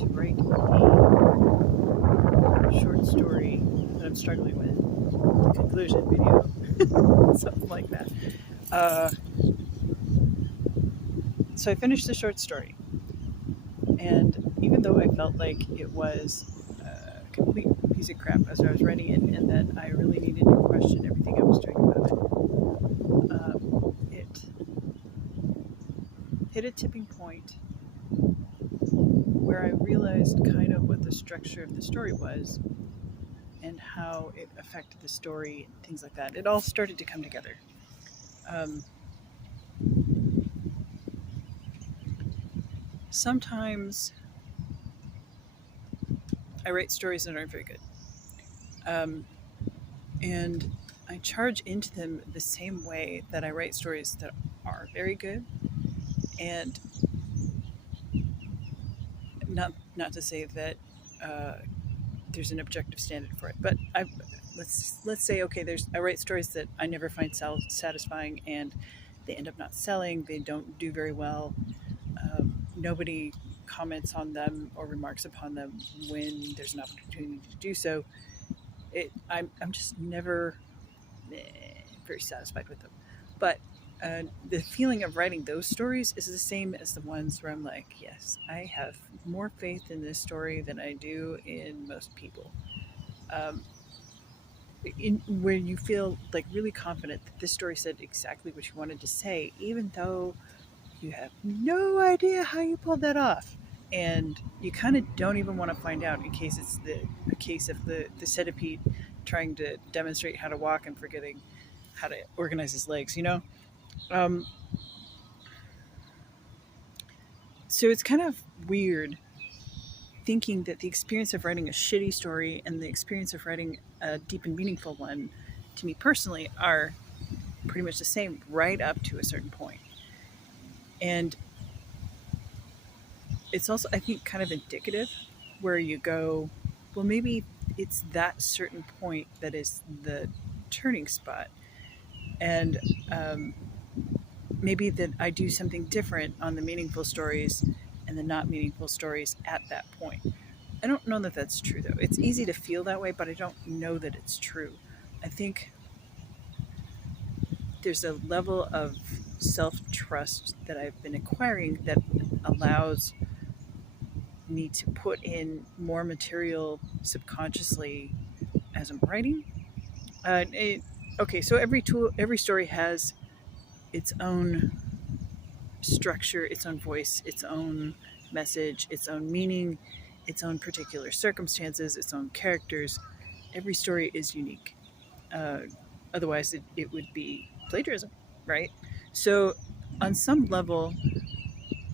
to write a short story that I'm struggling with. Conclusion video, something like that. Uh, so I finished the short story, and even though I felt like it was a complete piece of crap as I was writing it, and that I really needed to question everything I was doing about it, it hit a tipping point where I realized kind of what the structure of the story was and how it affected the story and things like that. It all started to come together. Um, Sometimes I write stories that aren't very good. Um, and I charge into them the same way that I write stories that are very good. And not to say that uh, there's an objective standard for it, but let's say okay, I write stories that I never find satisfying, and they end up not selling. They don't do very well. Nobody comments on them or remarks upon them when there's an opportunity to do so. I'm just never very satisfied with them. But the feeling of writing those stories is the same as the ones where I'm like, yes, I have more faith in this story than I do in most people. Um, where you feel like really confident that this story said exactly what you wanted to say, even though you have no idea how you pulled that off. And you kind of don't even want to find out in case it's a case of the centipede trying to demonstrate how to walk and forgetting how to organize his legs, you know? Um, so it's kind of weird thinking that the experience of writing a shitty story and the experience of writing a deep and meaningful one, to me personally, are pretty much the same right up to a certain point. And it's also, I think, kind of indicative where you go, well, maybe it's that certain point that is the turning spot. And maybe that I do something different on the meaningful stories and the not meaningful stories at that point. I don't know that that's true, though. It's easy to feel that way, but I don't know that it's true. I think there's a level of self trust that I've been acquiring that allows me to put in more material subconsciously as I'm writing. Okay, so every story has its own structure, its own voice, its own message, its own meaning, its own particular circumstances, its own characters. Every story is unique. Uh, Otherwise, it would be plagiarism, right? So, on some level,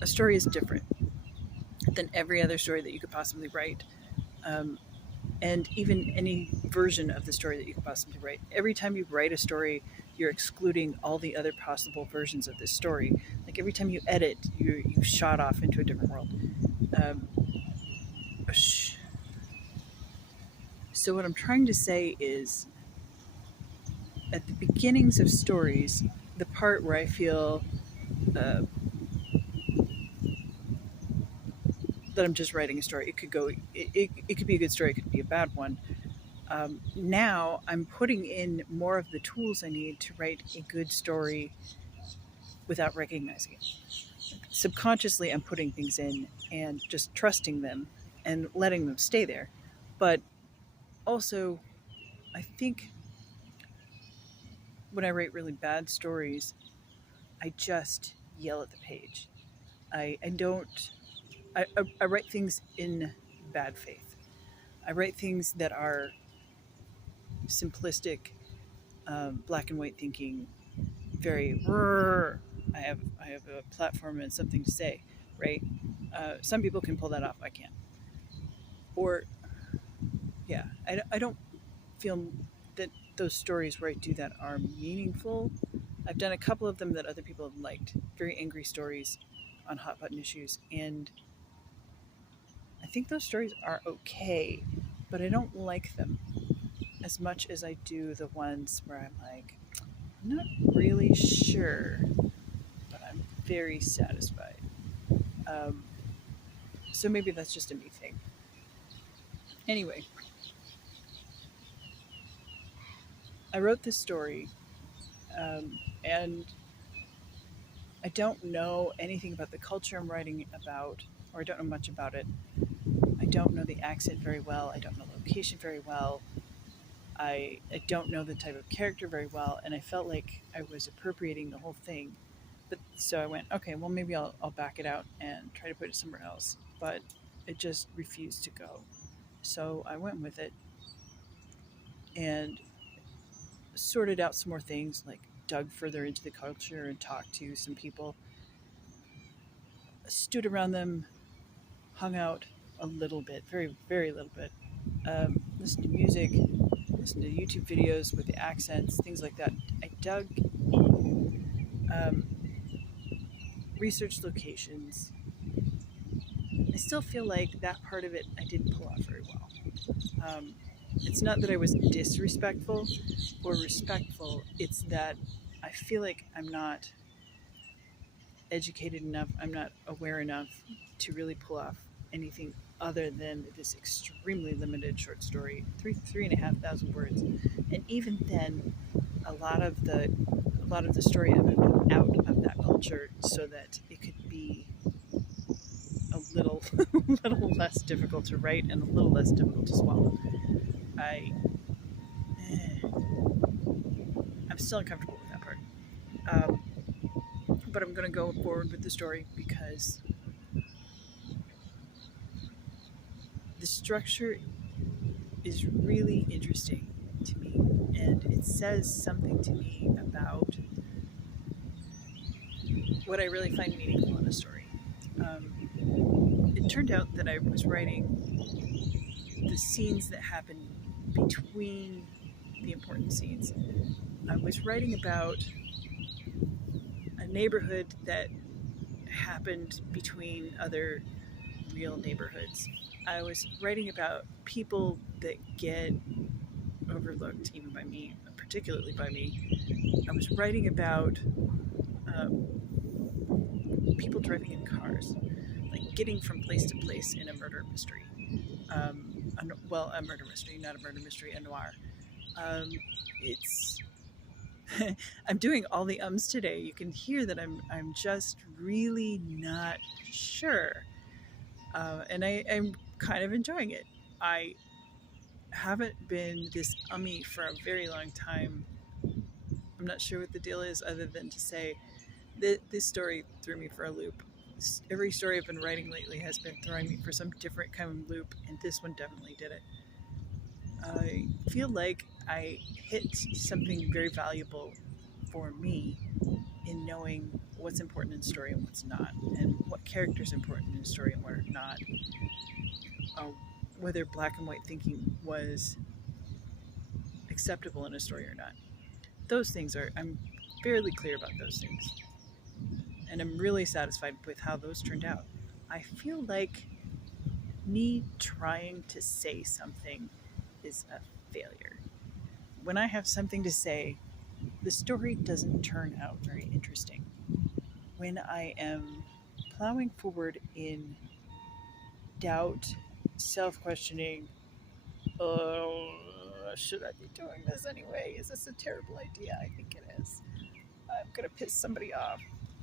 a story is different than every other story that you could possibly write. Um, and even any version of the story that you could possibly write. Every time you write a story, you're excluding all the other possible versions of this story. Like every time you edit, you shot off into a different world. Um, so what I'm trying to say is, at the beginnings of stories, the part where I feel uh, that I'm just writing a story, it could be a good story, it could be a bad one. Now I'm putting in more of the tools I need to write a good story without recognizing it. Subconsciously, I'm putting things in and just trusting them and letting them stay there. But also, I think when I write really bad stories, I just yell at the page. I don't, I write things in bad faith. I write things that are simplistic, black and white thinking, very I have a platform and something to say, right? Some people can pull that off. I can't. Or yeah, I don't feel that those stories where I do that are meaningful. I've done a couple of them that other people have liked, very angry stories on hot button issues, and I think those stories are okay, but I don't like them as much as I do the ones where I'm like, I'm not really sure, but I'm very satisfied. Um, So maybe that's just a me thing. Anyway, I wrote this story, and I don't know anything about the culture I'm writing about, or I don't know much about it. I don't know the accent very well. I don't know the location very well. I don't know the type of character very well, and I felt like I was appropriating the whole thing. But so I went, okay, well maybe I'll back it out and try to put it somewhere else. But it just refused to go. So I went with it and sorted out some more things, like dug further into the culture and talked to some people, stood around them, hung out a little bit, very, very little bit, listened to music, listened to YouTube videos with the accents, things like that. I dug in, researched locations. I still feel like that part of it I didn't pull off very well. It's not that I was disrespectful or respectful, it's that I feel like I'm not educated enough, I'm not aware enough to really pull off anything other than this extremely limited short story, 3,500 words. And even then, a lot of the story I moved out of that culture so that it could be a little little less difficult to write and a little less difficult to swallow. I I'm still uncomfortable with that part. Um, but I'm going to go forward with the story because the structure is really interesting to me, and it says something to me about what I really find meaningful in a story. It turned out that I was writing the scenes that happen between the important scenes. I was writing about a neighborhood that happened between other real neighborhoods. I was writing about people that get overlooked, even by me, particularly by me. I was writing about um, people driving in cars, like getting from place to place in a murder mystery. A murder mystery, not a murder mystery, a noir. It's I'm doing all the ums today. You can hear that I'm just really not sure, and I'm kind of enjoying it. I haven't been this ummy for a very long time. I'm not sure what the deal is, other than to say that this story threw me for a loop. Every story I've been writing lately has been throwing me for some different kind of loop, and this one definitely did it. I feel like I hit something very valuable for me in knowing what's important in a story and what's not, and what character's important in a story and what are not, uh, whether black and white thinking was acceptable in a story or not. Those things I'm fairly clear about those things, and I'm really satisfied with how those turned out. I feel like me trying to say something is a failure. When I have something to say, the story doesn't turn out very interesting. When I am plowing forward in doubt, self questioning, oh, should I be doing this anyway? Is this a terrible idea? I think it is. I'm going to piss somebody off.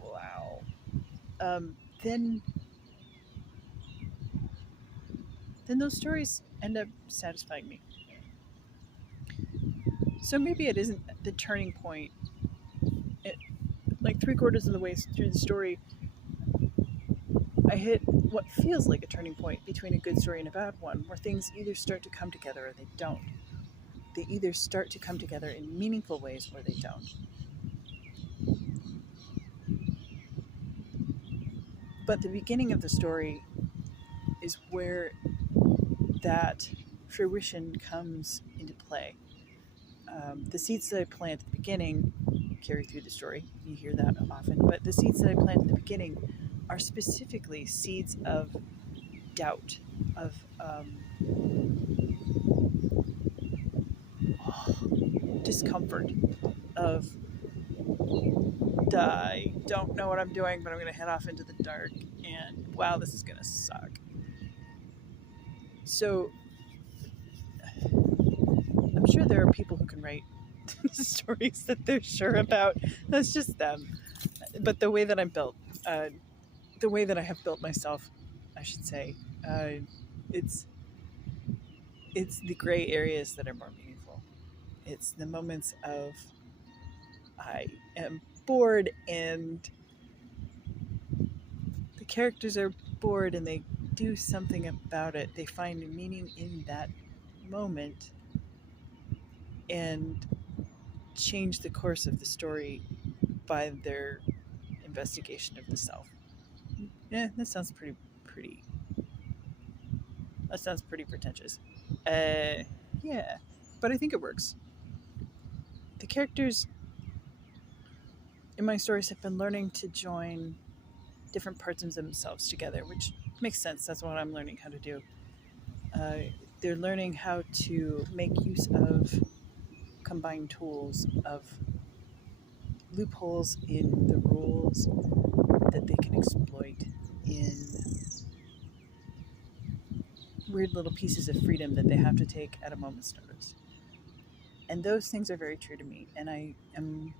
Wow. Um, then, then those stories end up satisfying me. So maybe it isn't the turning point. It, like 3/4 of the way through the story, I hit what feels like a turning point between a good story and a bad one, where things either start to come together or they don't. They either start to come together in meaningful ways or they don't. But the beginning of the story is where that fruition comes into play. The seeds that I plant at the beginning carry through the story. You hear that often. But the seeds that I plant in the beginning are specifically seeds of doubt, of discomfort, of I don't know what I'm doing, but I'm going to head off into the dark. And wow, this is going to suck. So I'm sure there are people who can write stories that they're sure about. That's just them. But the way that I'm built, the way that I have built myself, I should say, uh, it's it's the gray areas that are more meaningful. It's the moments of I am bored and the characters are bored and they do something about it. They find meaning in that moment and change the course of the story by their investigation of the self. Yeah, that sounds pretty. That sounds pretty pretentious. Yeah, but I think it works. The characters in my stories have been learning to join different parts of themselves together, which makes sense. That's what I'm learning how to do. Uh, they're learning how to make use of combined tools of loopholes in the rules that they can exploit in weird little pieces of freedom that they have to take at a moment's notice. And those things are very true to me. And I am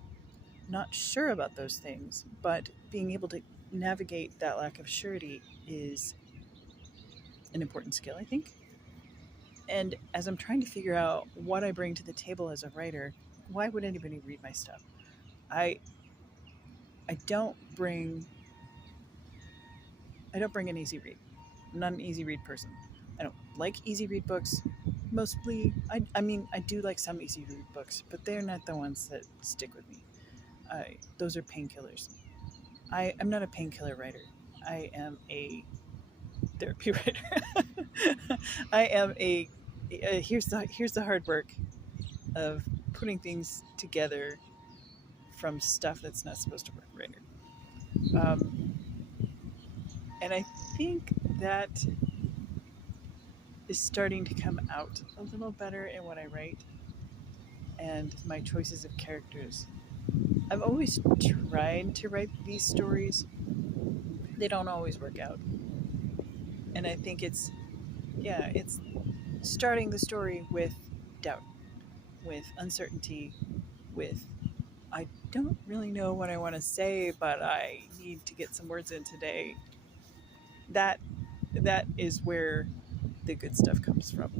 not sure about those things, but being able to navigate that lack of surety is an important skill, I think. And as I'm trying to figure out what I bring to the table as a writer, why would anybody read my stuff? I I don't bring I don't bring an easy read. I'm not an easy read person. I don't like easy read books. Mostly, I mean, I do like some easy read books, but they're not the ones that stick with me. Those are painkillers. I'm not a painkiller writer. I am a therapy writer. I am here's the hard work of putting things together from stuff that's not supposed to work writer. Um, and I think that is starting to come out a little better in what I write and my choices of characters. I've always tried to write these stories. They don't always work out. And I think it's starting the story with doubt, with uncertainty, with I don't really know what I want to say, but I need to get some words in today. That that is where the good stuff comes from.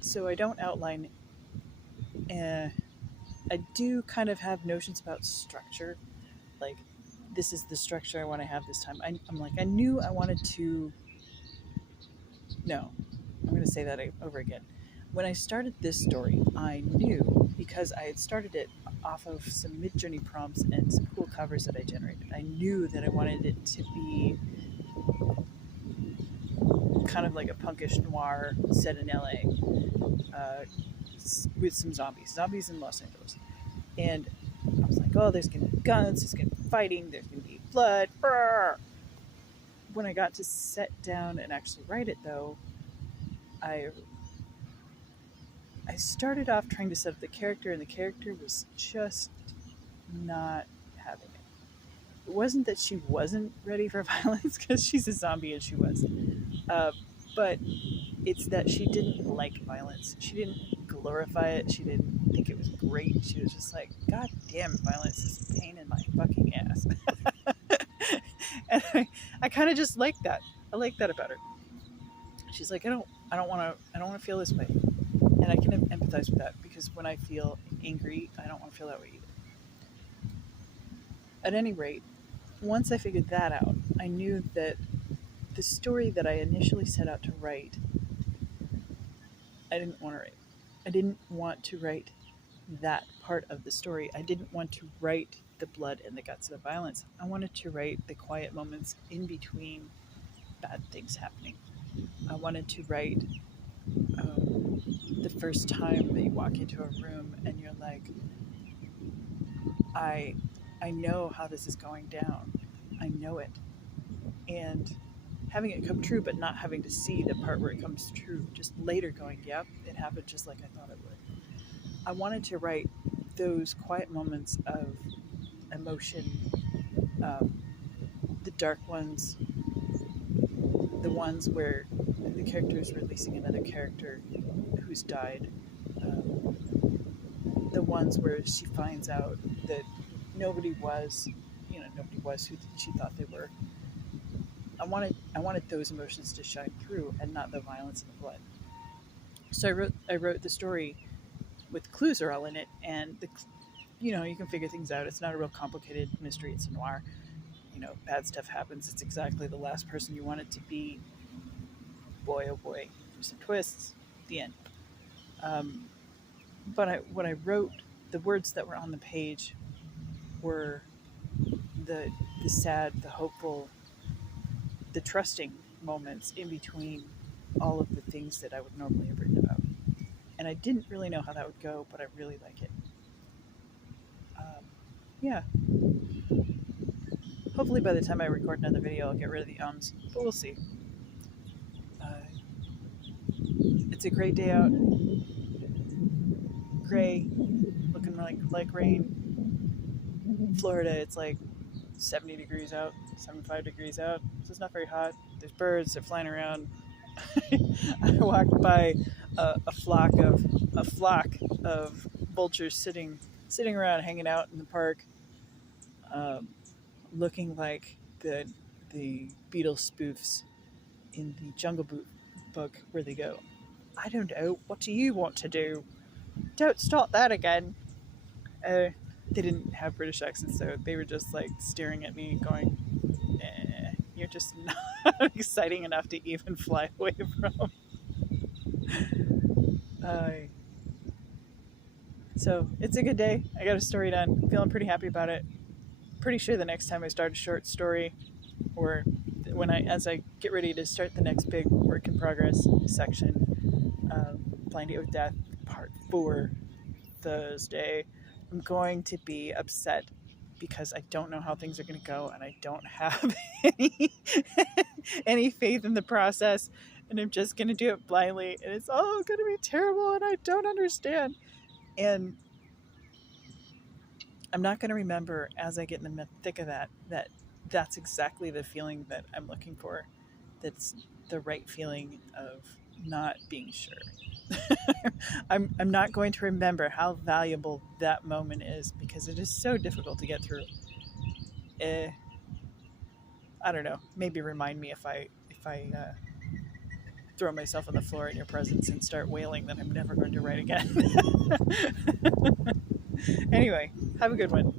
So I don't outline. Uh, I do kind of have notions about structure, like this is the structure I want to have this time. I'm like I knew I wanted to. No, I'm going to say that over again. When I started this story, I knew because I had started it off of some Midjourney prompts and some cool covers that I generated. I knew that I wanted it to be kind of like a punkish noir set in LA with some zombies in Los Angeles. And I was like, oh, there's going to be guns, there's going to be fighting, there's going to be blood. Brr. When I got to sit down and actually write it, though, I I started off trying to set up the character, and the character was just not having it. It wasn't that she wasn't ready for violence, because she's a zombie and she was. Uh, but it's that she didn't like violence. She didn't glorify it. She didn't think it was great. She was just like, God damn, violence is a pain in my fucking ass. And I kind of just like that. I like that about her. She's like, I don't want to feel this way. And I can empathize with that because when I feel angry, I don't want to feel that way either. At any rate, once I figured that out, I knew that the story that I initially set out to write, I didn't want to write. I didn't want to write that part of the story. I didn't want to write the blood and the guts of the violence. I wanted to write the quiet moments in between bad things happening. I wanted to write the first time that you walk into a room and you're like, I I know how this is going down. I know it. And having it come true, but not having to see the part where it comes true, just later going, yep, it happened just like I thought it would. I wanted to write those quiet moments of emotion, um, the dark ones, the ones where the character is releasing another character who's died, um, the ones where she finds out that nobody was, nobody was who she thought they were. I wanted those emotions to shine through, and not the violence and the blood. So I wrote the story with clues are all in it, and you can figure things out. It's not a real complicated mystery. It's a noir. Bad stuff happens. It's exactly the last person you want it to be. Boy, oh boy, there's some twists. The end. Um, but what I wrote, the words that were on the page were the the sad, the hopeful, the trusting moments in between all of the things that I would normally have written about. And I didn't really know how that would go, but I really like it. Yeah, hopefully by the time I record another video, I'll get rid of the ums, but we'll see. Uh, it's a great day out. Gray, looking like rain. Florida, it's like 70 degrees out, 75 degrees out, so it's not very hot. There's birds, they're flying around. I walked by a flock of vultures sitting around, hanging out in the park, um, looking like the Beatles spoofs in the Book, where they go, "I don't know, what do you want to do? Don't start that again." They didn't have British accents, so they were just like staring at me, going, "You're just not exciting enough to even fly away from." So it's a good day. I got a story done. Feeling pretty happy about it. Pretty sure the next time I start a short story, or as I get ready to start the next big work in progress section, Blind Date with Death Part 4, Thursday, I'm going to be upset because I don't know how things are going to go, and I don't have any faith in the process, and I'm just going to do it blindly, and it's all going to be terrible, and I don't understand. And I'm not going to remember, as I get in the thick of that's exactly the feeling that I'm looking for. That's the right feeling of not being sure. I'm not going to remember how valuable that moment is, because it is so difficult to get through. I don't know. Maybe remind me if I throw myself on the floor in your presence and start wailing that I'm never going to write again. Anyway, have a good one.